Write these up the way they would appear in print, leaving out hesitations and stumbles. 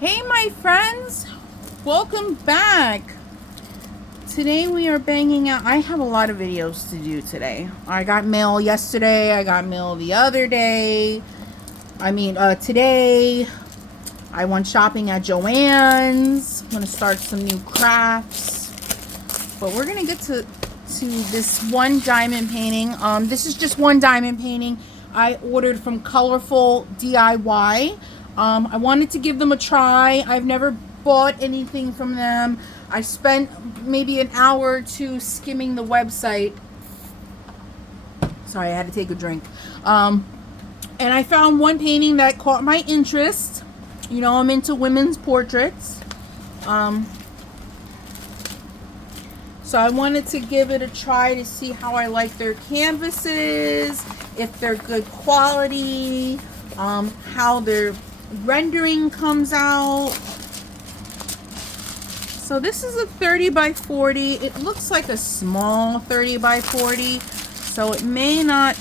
Hey my friends, welcome back. Today we are banging out. I have a lot of videos to do today. I got mail yesterday, I got mail the other day. Today I went shopping at Joann's. I'm gonna start some new crafts, but we're gonna get to this one diamond painting. This is just one diamond painting I ordered from Colorful DIY. I wanted to give them a try. I've never bought anything from them. I spent maybe an hour or two skimming the website. Sorry, I had to take a drink. And I found one painting that caught my interest. You know, I'm into women's portraits. So I wanted to give it a try to see how I like their canvases, if they're good quality, how their rendering comes out. So this is a 30 by 40. It looks like a small 30 by 40. So it may not,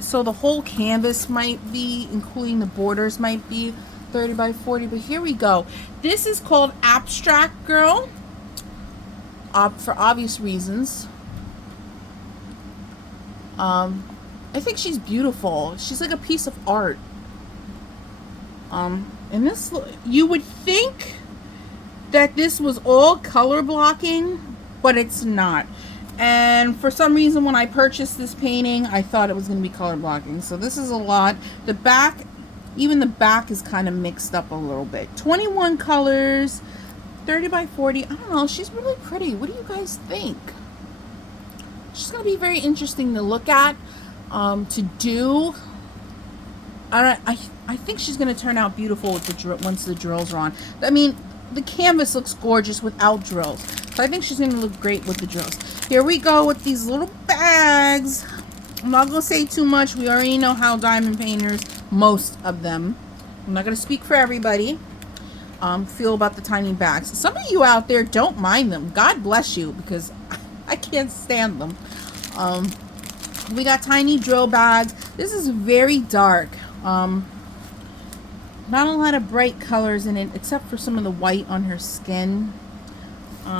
so the whole canvas might be, including the borders, might be 30 by 40. But here we go. This is called Abstract Girl, for obvious reasons. I think she's beautiful. She's like a piece of art. And this, you would think that this was all color blocking, but it's not. And for some reason, when I purchased this painting, I thought it was going to be color blocking. So this is a lot. The back, even the back is kind of mixed up a little bit. 21 colors, 30 by 40. I don't know. She's really pretty. What do you guys think? She's going to be very interesting to look at, to do. I think she's going to turn out beautiful with the once the drills are on. I mean, the canvas looks gorgeous without drills. So I think she's going to look great with the drills. Here we go with these little bags. I'm not going to say too much. We already know how diamond painters, most of them, I'm not going to speak for everybody, feel about the tiny bags. Some of you out there don't mind them. God bless you, because I can't stand them. We got tiny drill bags. This is very dark. Not a lot of bright colors in it, except for some of the white on her skin. But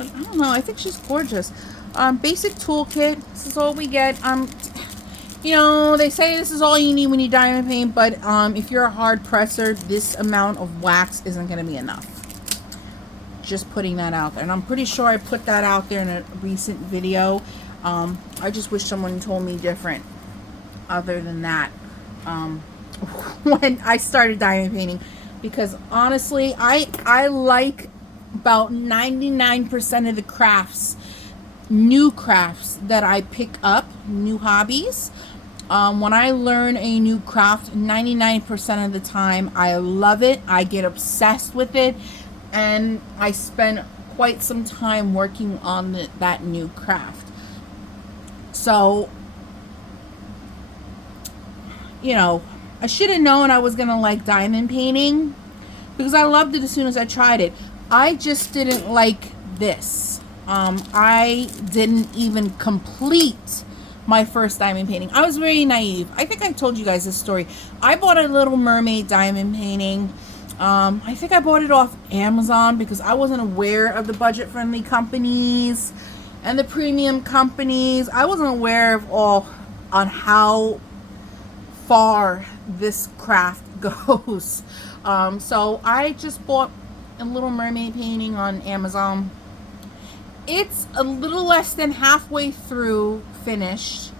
I don't know. I think she's gorgeous. Basic toolkit. This is all we get. You know, they say this is all you need when you diamond paint, but if you're a hard presser, this amount of wax isn't going to be enough. Just putting that out there. And I'm pretty sure I put that out there in a recent video. I just wish someone told me different other than that. When I started diamond painting, because honestly, I like about 99% of the crafts, new crafts that I pick up, new hobbies. When I learn a new craft, 99% of the time I love it, I get obsessed with it, and I spend quite some time working on that new craft. So, you know, I should have known I was going to like diamond painting, because I loved it as soon as I tried it. I just didn't like this. I didn't even complete my first diamond painting. I was very naive. I think I told you guys this story. I bought a Little Mermaid diamond painting. I think I bought it off Amazon because I wasn't aware of the budget-friendly companies and the premium companies. I wasn't aware of all on how far this craft goes. So I just bought a Little Mermaid painting on Amazon. It's a little less than halfway through finished.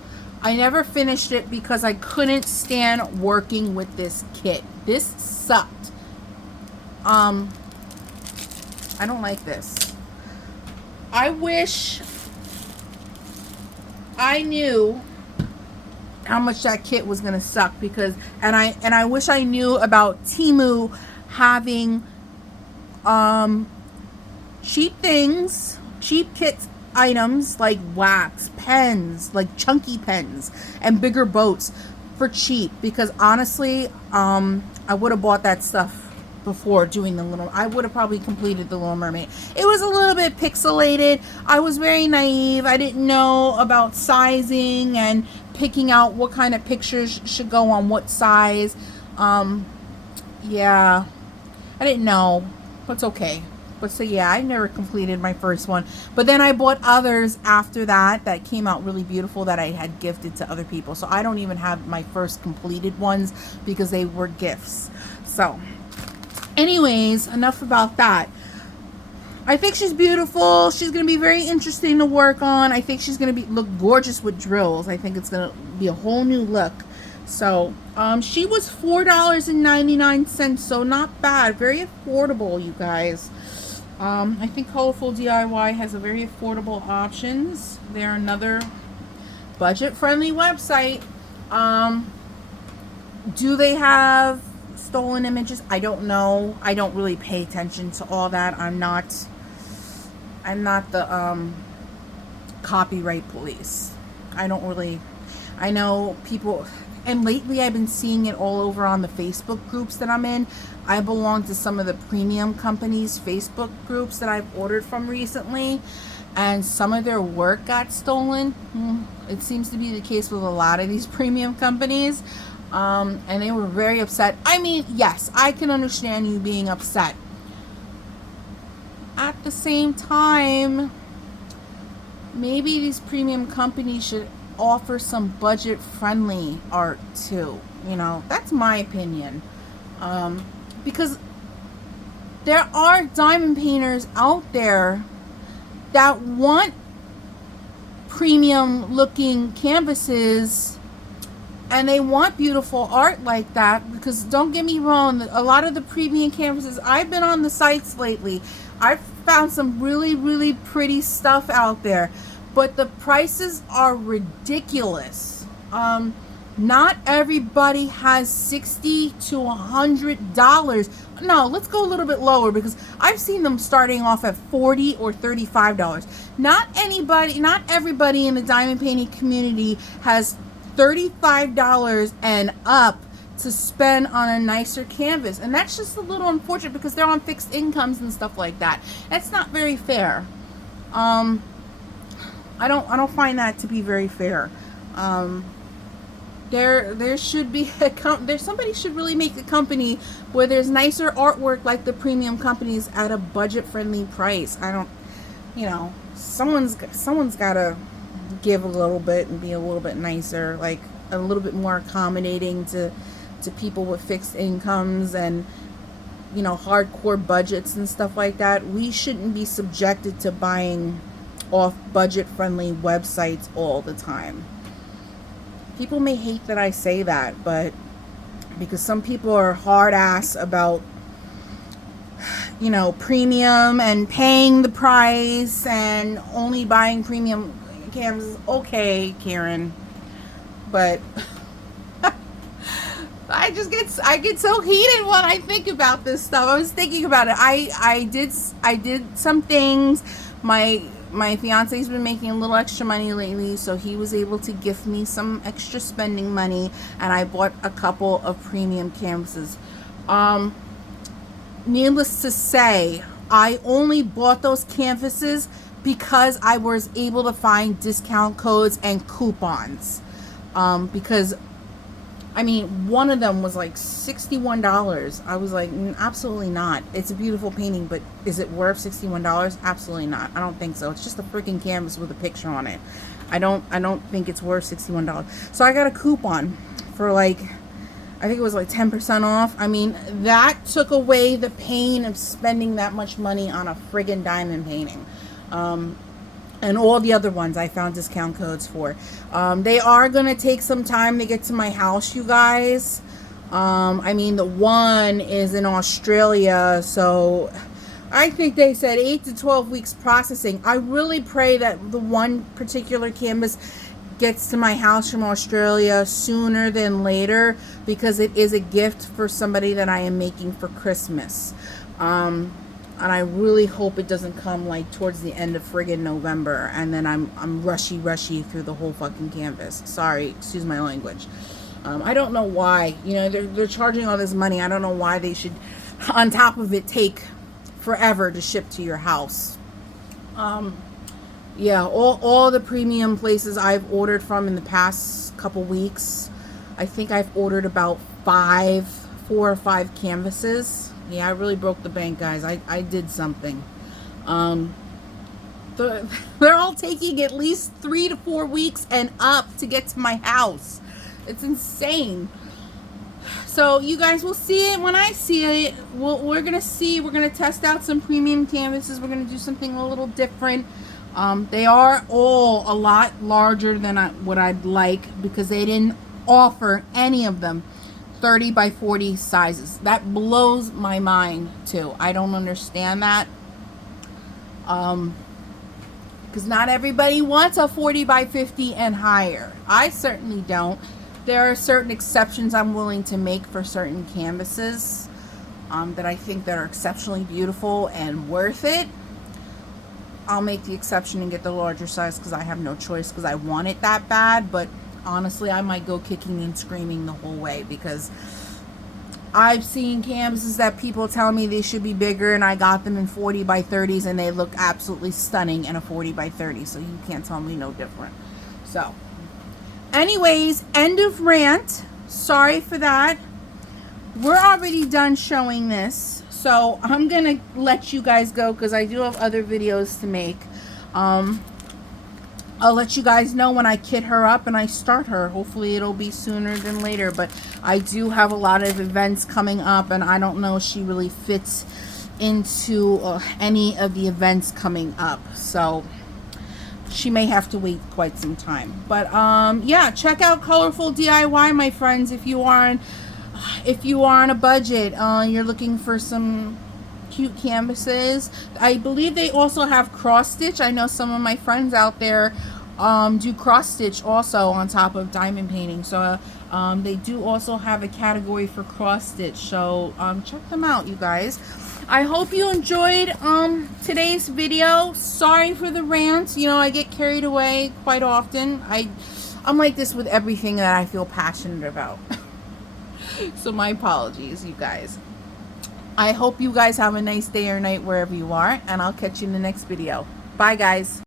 I never finished it because I couldn't stand working with this kit. This sucked. I don't like this. I wish I knew how much that kit was gonna suck, because I wish I knew about Temu having cheap things, cheap kit items like wax, pens, like chunky pens, and bigger boats for cheap, because honestly, I would have bought that stuff before doing I would have probably completed the Little Mermaid. It was a little bit pixelated. I was very naive. I didn't know about sizing and picking out what kind of pictures should go on what size. Yeah, I didn't know, but it's okay. But so yeah, I never completed my first one. But then I bought others after that that came out really beautiful that I had gifted to other people. So I don't even have my first completed ones because they were gifts. So anyways, enough about that. I think she's beautiful. She's going to be very interesting to work on. I think she's going to look gorgeous with drills. I think it's going to be a whole new look. So, she was $4.99, so not bad. Very affordable, you guys. I think Colorful DIY has a very affordable options. They're another budget-friendly website. Do they have stolen images? I don't know. I don't really pay attention to all that. I'm not the copyright police. I know people, and lately I've been seeing it all over on the Facebook groups that I'm in. I belong to some of the premium companies' Facebook groups that I've ordered from recently, and some of their work got stolen. It seems to be the case with a lot of these premium companies, and they were very upset. I mean, yes, I can understand you being upset. At the same time, maybe these premium companies should offer some budget-friendly art too. You know, that's my opinion. Because there are diamond painters out there that want premium looking canvases and they want beautiful art like that. Because don't get me wrong, a lot of the premium canvases, I've been on the sites lately, I've found some really, really pretty stuff out there, but the prices are ridiculous. Not everybody has $60 to $100. No, let's go a little bit lower, because I've seen them starting off at $40 or $35. Not everybody in the diamond painting community has $35 and up to spend on a nicer canvas, and that's just a little unfortunate because they're on fixed incomes and stuff like that. That's not very fair. I don't find that to be very fair. There should be somebody should really make a company where there's nicer artwork like the premium companies at a budget friendly price. Someone's got to give a little bit and be a little bit nicer, like a little bit more accommodating to people with fixed incomes and hardcore budgets and stuff like that. We shouldn't be subjected to buying off budget friendly websites all the time. People may hate that I say that, but because some people are hard ass about premium and paying the price and only buying premium canvases. Okay, Karen, but I get so heated when I think about this stuff. I was thinking about it. I did some things. My fiance's been making a little extra money lately, so he was able to gift me some extra spending money, and I bought a couple of premium canvases. Needless to say, I only bought those canvases because I was able to find discount codes and coupons. Because one of them was like $61. I was like, absolutely not. It's a beautiful painting, but is it worth $61? Absolutely not. I don't think so. It's just a freaking canvas with a picture on it. I don't think it's worth $61. So I got a coupon for I think it was 10% off. That took away the pain of spending that much money on a friggin' diamond painting. And all the other ones I found discount codes for. They are going to take some time to get to my house, you guys. The one is in Australia, so I think they said 8 to 12 weeks processing. I really pray that the one particular canvas gets to my house from Australia sooner than later, because it is a gift for somebody that I am making for Christmas. And I really hope it doesn't come towards the end of friggin' November, and then I'm rushy through the whole fucking canvas. Sorry, excuse my language. I don't know why. They're charging all this money. I don't know why they should, on top of it, take forever to ship to your house. Yeah, all the premium places I've ordered from in the past couple weeks, I think I've ordered about 4 or 5 canvases. Yeah, I really broke the bank, guys. I did something. They're all taking at least 3 to 4 weeks and up to get to my house. It's insane. So you guys will see it when I see it. We're gonna see. We're gonna test out some premium canvases. We're gonna do something a little different. They are all a lot larger than what I'd like, because they didn't offer any of them 30 by 40 sizes. That blows my mind too. I don't understand that. Because not everybody wants a 40 by 50 and higher. I certainly don't. There are certain exceptions I'm willing to make for certain canvases that I think that are exceptionally beautiful and worth it. I'll make the exception and get the larger size because I have no choice, because I want it that bad. But honestly, I might go kicking and screaming the whole way, because I've seen canvases that people tell me they should be bigger, and I got them in 40 by 30s and they look absolutely stunning in a 40 by 30. So you can't tell me no different. So anyways, end of rant. Sorry for that. We're already done showing this, so I'm gonna let you guys go because I do have other videos to make. I'll let you guys know when I kit her up and I start her. Hopefully it'll be sooner than later, but I do have a lot of events coming up, and I don't know if she really fits into any of the events coming up, so she may have to wait quite some time. But yeah, check out Colorful DIY, my friends. If you are on a budget, you're looking for some cute canvases. I believe they also have cross stitch. I know some of my friends out there do cross stitch also on top of diamond painting. So they do also have a category for cross stitch. So check them out, you guys. I hope you enjoyed today's video. Sorry for the rant. You know, I get carried away quite often. I'm like this with everything that I feel passionate about. So my apologies, you guys. I hope you guys have a nice day or night wherever you are, and I'll catch you in the next video. Bye, guys.